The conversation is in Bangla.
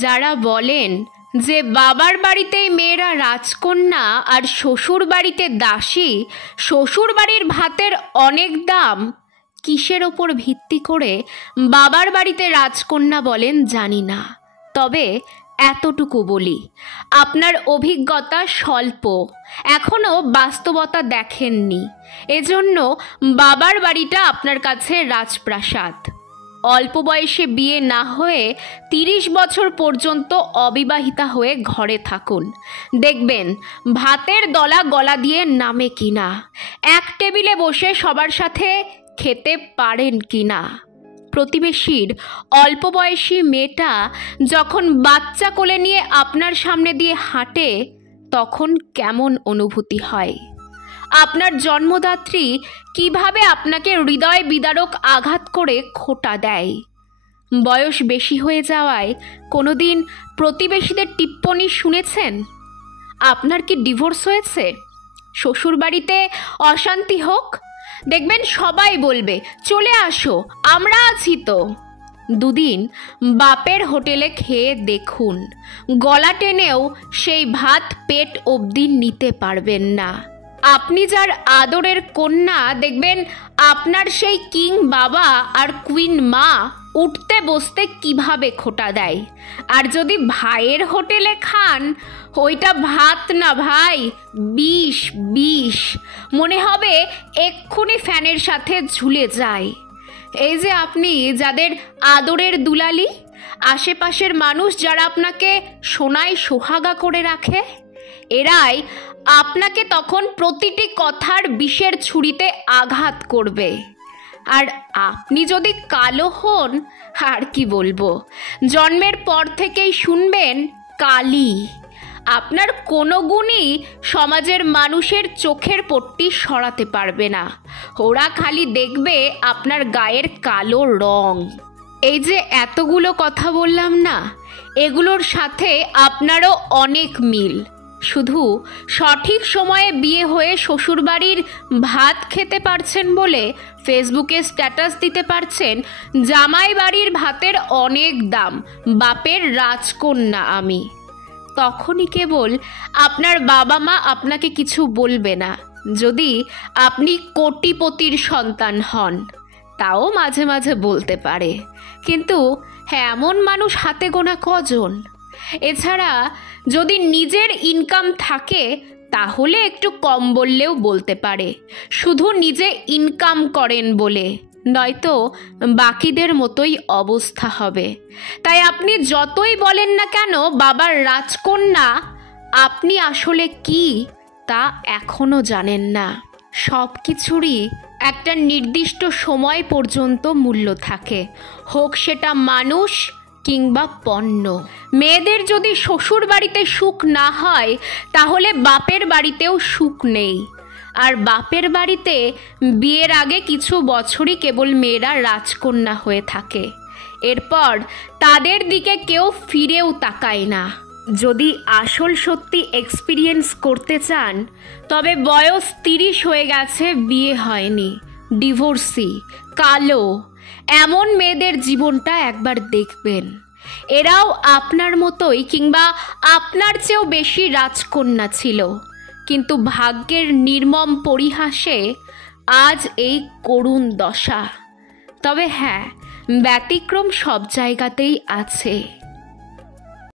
যারা বলেন যে বাবার বাড়িতেই মেয়েরা রাজকন্যা আর শ্বশুর বাড়িতে দাসী, শ্বশুর বাড়ির ভাতের অনেক দাম, কিসের ওপর ভিত্তি করে বাবার বাড়িতে রাজকন্যা বলেন জানি না। তবে এতটুকু বলি, আপনার অভিজ্ঞতা স্বল্প, এখনও বাস্তবতা দেখেননি, এজন্য বাবার বাড়িটা আপনার কাছে রাজপ্রাসাদ। অল্প বয়সে বিয়ে না হয়ে 30 বছর পর্যন্ত অবিবাহিতা হয়ে ঘরে থাকুন, দেখবেন ভাতের দলা গলা দিয়ে নামে কিনা, এক টেবিলে বসে সবার সাথে খেতে পারেন কিনা। প্রতিবেশীর অল্প বয়সী মেয়েটা যখন বাচ্চা কোলে নিয়ে আপনার সামনে দিয়ে হাঁটে, তখন কেমন অনুভূতি হয়? আপনার জন্মদাত্রী কিভাবে আপনাকে হৃদয় বিদারক আঘাত করে খোঁটা দেয়? বয়স বেশি হয়ে যাওয়ায় কোনোদিন প্রতিবেশীদের টিপ্পনি শুনেছেন? আপনার কি ডিভোর্স হয়েছে? শ্বশুরবাড়িতে অশান্তি হোক, দেখবেন সবাই বলবে চলে আসো, আমরা আছি তো। দুদিন বাপের হোটেলে খেয়ে দেখুন, গলা টেনেও সেই ভাত পেট অবধি নিতে পারবেন না। আপনি যার আদরের কন্যা, দেখবেন আপনার সেই কিং বাবা আর কুইন মা উঠতে বসতে কিভাবে খোঁটা দেয়। আর যদি ভাইয়ের হোটেলে খান, ওইটা ভাত না ভাই, বিষ বিষ, মনে হবে এক্ষুনি ফ্যানের সাথে ঝুলে যায়। এই যে আপনি যাদের আদরের দুলালি, আশেপাশের মানুষ যারা আপনাকে সোনায় সোহাগা করে রাখে, এরাই আপনাকে তখন প্রতিটি কথার বিষের ছুরিতে আঘাত করবে। আর আপনি যদি কালো হন, আর কি বলবো, জন্মের পর থেকেই শুনবেন কালি। আপনার কোনো গুণই সমাজের মানুষের চোখের পট্টি সরাতে পারবে না, ওরা খালি দেখবে আপনার গায়ের কালো রং। এই যে এতগুলো কথা বললাম না, এগুলোর সাথে আপনারও অনেক মিল। শুধু সঠিক সময়ে বিয়ে হয়ে শ্বশুরবাড়ির ভাত খেতে পারছেন বলে ফেসবুকে স্ট্যাটাস দিতে পারছেন, জামাই বাড়ির ভাতের অনেক দাম, বাপের রাজকন্যা আমি। তখনই কেবল আপনার বাবা মা আপনাকে কিছু বলবে না, যদি আপনি কোটিপতির সন্তান হন, তাও মাঝে মাঝে বলতে পারে, কিন্তু এমন মানুষ হাতে গোনা কজন? এছাড়া যদি নিজের ইনকাম থাকে তাহলে একটু কম বললেও বলতে পারে, শুধু নিজে ইনকাম করেন বলে, নয়তো বাকিদের মতোই অবস্থা হবে। তাই আপনি যতই বলেন না কেন বাবার রাজকন্যা, আপনি আসলে কি তা এখনো জানেন না। সব কিছুরই একটা নির্দিষ্ট সময় পর্যন্ত মূল্য থাকে, হোক সেটা মানুষ কিংবা পণ্য। মেয়েদের যদি শ্বশুর বাড়িতে সুখ না হয়, তাহলে বাপের বাড়িতেও সুখ নেই। আর বাপের বাড়িতে বিয়ের আগে কিছু বছরই কেবল মেয়েরা রাজকন্যা হয়ে থাকে, এরপর তাদের দিকে কেউ ফিরেও তাকায় না। যদি আসল সত্যি এক্সপিরিয়েন্স করতে চান, তবে বয়স 30 হয়ে গেছে, বিয়ে হয়নি, ডিভোর্সি, কালো, এমন মেয়েদের জীবনটা একবার দেখবেন। এরাও আপনার মতোই কিংবা আপনার চেয়েও বেশি রাজকন্যা ছিল, কিন্তু ভাগ্যের নির্মম পরিহাসে আজ এই করুণ দশা। তবে হ্যাঁ, ব্যতিক্রম সব জায়গাতেই আছে।